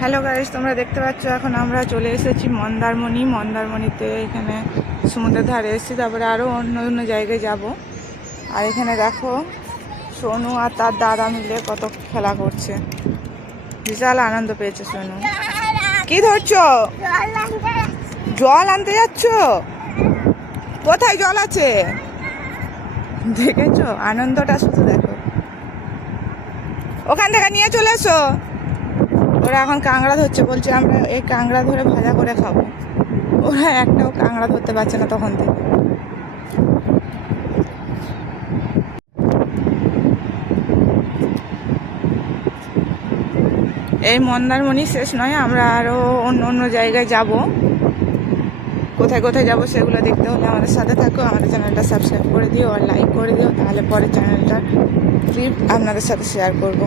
Hello guys, তোমরা দেখতে পাচ্ছ এখন আমরা চলে এসেছি মন্দারমণিতে। এখানে সমুদ্রের ধারে এসেছি, তারপরে আরও অন্য অন্য জায়গায় যাব। আর এখানে দেখো সোনু আর তার দাদা মিলে কত খেলা করছে, বিশাল আনন্দ পেয়েছে সোনু। কি ধরছো? জল আনতে যাচ্ছ? কোথায় জল আছে? দেখেছো আনন্দটা, শুধু দেখো। ওখান থেকে নিয়ে চলে এসো। ওরা এখন কাঁকড়া ধরছে, বলছে আমরা এই কাঁকড়া ধরে ভাজা করে খাবো। ওরা একটাও কাঁকড়া ধরতে পারছে না তখন থেকে। এই মন্দারমণি শেষ নয়, আমরা আরও অন্য অন্য জায়গায় যাব। কোথায় কোথায় যাব সেগুলো দেখতে হলে আমাদের সাথে থাকো। আমাদের চ্যানেলটা সাবস্ক্রাইব করে দিও আর লাইক করে দিও, তাহলে পরে চ্যানেলটা ট্রিপ আপনাদের সাথে শেয়ার করব।